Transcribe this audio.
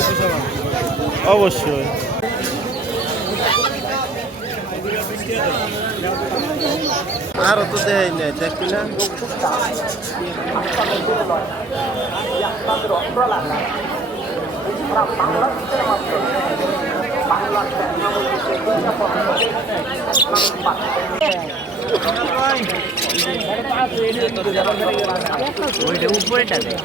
পোষাবো অবশ্যই। আরও তো দেয় নাই দেখবি না ওইটা উপরেটা দেয়